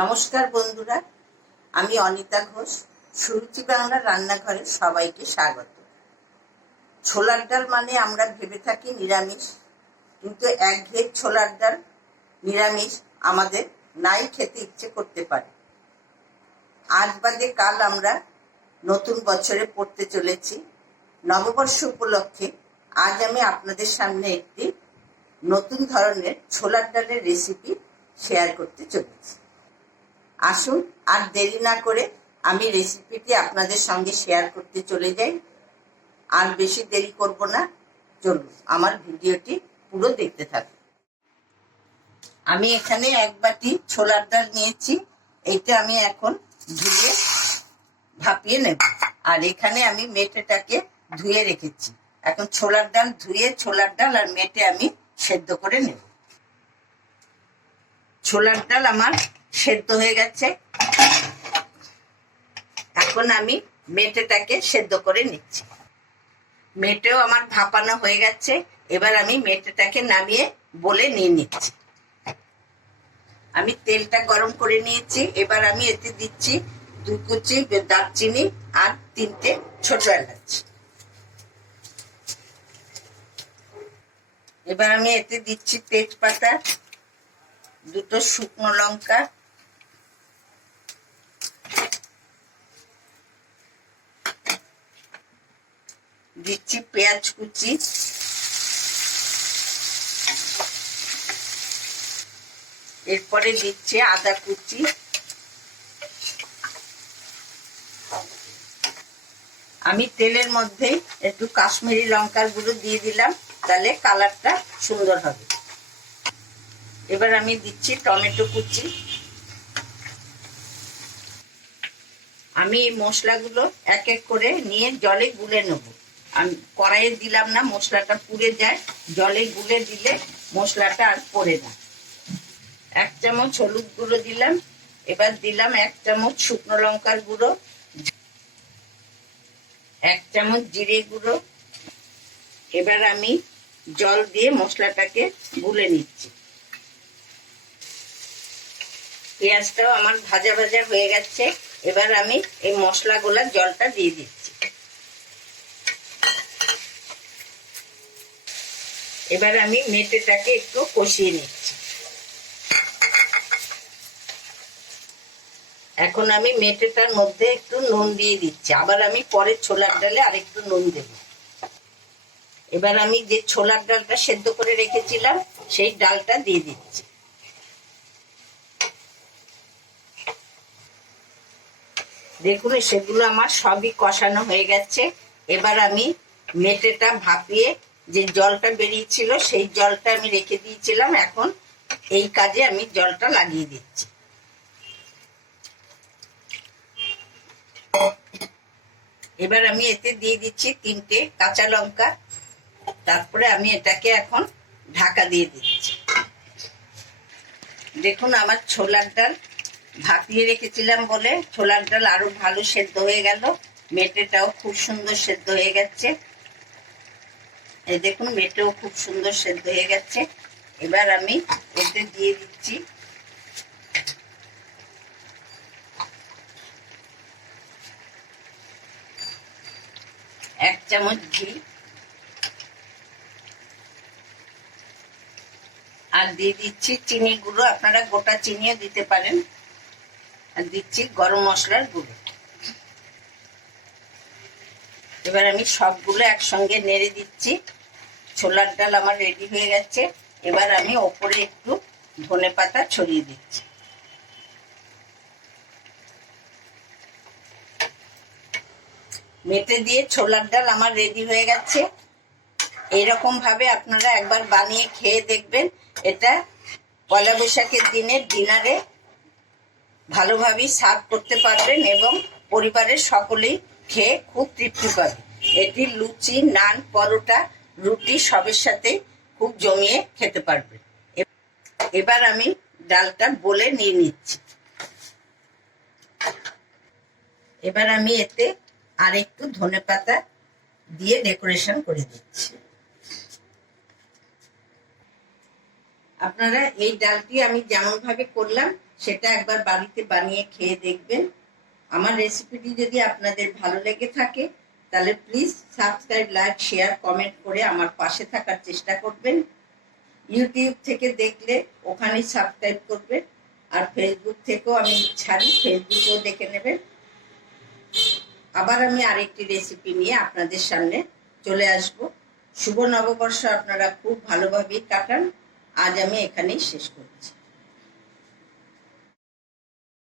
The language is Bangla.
নমস্কার বন্ধুরা, আমি অনিতা ঘোষ। সুরুচি বাংলা রান্নাঘরে সবাইকে স্বাগত। ছোলার ডাল মানে আমরা ভেবে থাকি নিরামিষ, কিন্তু একঘেয়ে ছোলার ডাল নিরামিষ আমাদের নাই খেতে ইচ্ছে করতে পারে। আজ বাদে কাল আমরা নতুন বছরে পড়তে চলেছি। নববর্ষ উপলক্ষে আজ আমি আপনাদের সামনে একটি নতুন ধরনের ছোলার ডালের রেসিপি শেয়ার করতে চলেছি। আসুন আর দেরি না করে আমি রেসিপিটি আপনাদের সঙ্গে শেয়ার করতে চলে যাই। আর বেশি দেরি করব না, চলুন আমার ভিডিওটি পুরো দেখতে থাকুন। আমি এখানে এক বাটি ছোলার ডাল নিয়েছি। এইটা আমি এখন ধুয়ে ভাপিয়ে নেব। আর এখানে আমি মেটেটাকে ধুয়ে রেখেছি। এখন ছোলার ডাল ধুয়ে ছোলার ডাল আর মেটে আমি সেদ্ধ করে নেব। ছোলার ডাল আমার সেদ্ধ হয়ে গেছে। এখন আমি মেটেটাকে সেদ্ধ করে নিচ্ছি। মেটেও আমার ভাপানো হয়ে গেছে। এবার আমি মেটেটাকে নামিয়ে বলে নিয়ে নিচ্ছি। আমি তেলটা গরম করে নিয়েছি। এবার আমি এতে দিচ্ছি 2 কুচি দারচিনি আর 3টে ছোট এলাচ। এবার আমি এতে দিচ্ছি তেজপাতা, 2টো শুকনো লঙ্কা, দিচ্ছি পেঁয়াজ কুচি, এরপরে দিচ্ছি আদা কুচি, আমি তেলের মধ্যে একটু কাশ্মীরি লঙ্কার গুঁড়ো দিয়ে দিলাম, তাহলে কালারটা সুন্দর হবে। এবার আমি দিচ্ছি টমেটো কুচি। আমি এই মশলাগুলো এক এক করে নিয়ে জলে গুলে নেব। আমি কড়াইয়ে দিলাম না, মশলাটা পুড়ে যায়। জলে গুলে দিলে মশলাটা আর পড়ে না। 1 চামচ হলুদ গুঁড়ো দিলাম। এবার দিলাম 1 চামচ শুকনো লঙ্কার গুঁড়ো, 1 চামচ জিরে গুঁড়ো। এবার আমি জল দিয়ে মশলাটাকে গুলে নিচ্ছি। পেঁয়াজটাও আমার ভাজা ভাজা হয়ে গেছে। এবার আমি এই মশলাগুলোর জলটা দিয়ে দিচ্ছি। এবার আমি মেটেটাকে একটু কষিয়ে নিচ্ছি। এখন আমি মেটেটার মধ্যে একটু নুন দিয়ে দিচ্ছি। আবার আমি পরে ছোলার ডালে আরেকটু নুন দেব। এবার আমি যে ছোলার ডালটা সেদ্ধ করে রেখেছিলাম সেই ডালটা দিয়ে দিচ্ছি। দেখুন সেগুলো আমার সবই কষানো হয়ে গেছে। এবার আমি মেটেটা ভাপিয়ে যে জলটা বেরিয়েছিল সেই জলটা আমি রেখে দিয়েছিলাম। এখন এই কাজে আমি জলটা লাগিয়ে দিচ্ছি। এবার আমি এতে দিয়ে দিচ্ছি 3টে কাঁচা লঙ্কা। তারপরে আমি এটাকে এখন ঢাকা দিয়ে দিচ্ছি। দেখুন আমার ছোলার ডাল ভাপিয়ে রেখেছিলাম বলে ছোলার ডাল আরো ভালো সেদ্ধ হয়ে গেল। মেটেটাও খুব সুন্দর সেদ্ধ হয়ে গেছে। এই দেখুন মেটেও খুব সুন্দর সেদ্ধ হয়ে গেছে। এবার আমি এতে দিয়ে দিচ্ছি 1 চামচ ঘি, আর দিয়ে দিচ্ছি চিনি গুঁড়ো। আপনারা গোটা চিনিও দিতে পারেন। আর দিচ্ছি গরম মশলার গুঁড়ো। এবার আমি সবগুলো একসঙ্গে নেড়ে দিচ্ছি। ছোলার ডাল আমার রেডি হয়ে গেছে। এবার আমি ওপরে একটু ধনেপাতা ছড়িয়ে দিচ্ছি। মেটে দিয়ে ছোলার ডাল আমার রেডি হয়ে গেছে। এইরকম ভাবে আপনারা একবার বানিয়ে খেয়ে দেখবেন। এটা পয়লা বৈশাখের দিনের ডিনারে ভালোভাবেই সার্ভ করতে পারবেন এবং পরিবারের সকলেই খেয়ে খুব তৃপ্তি পাবে। এটি লুচি, নান, পরোটা, রুটি সবের সাথে খুব জমিয়ে খেতে পারবেন। এবার আমি ডালটা বলে নিয়ে নিচ্ছি। এবার আমি এতে আর একটু ধনেপাতা দিয়ে ডেকোরেশন করে দিচ্ছি। আপনারা এই ডালটি আমি যেমন ভাবে করলাম সেটা একবার বাড়িতে বানিয়ে খেয়ে দেখবেন। আমার রেসিপিটি যদি আপনাদের ভালো লেগে থাকে তাহলে please subscribe, like, share, comment করে আমার পাশে থাকার চেষ্টা করবেন। ইউটিউব থেকে দেখলে ওখানে সাবস্ক্রাইব করবেন, আর ফেসবুক থেকেও আমি ছাড়ি, ফেসবুকেও দেখে নেবেন। আবার আমি আরেকটি রেসিপি নিয়ে আপনাদের সামনে চলে আসব। শুভ নববর্ষ আপনারা খুব ভালোভাবেই কাটান। আজ আমি এখানেই শেষ করছি।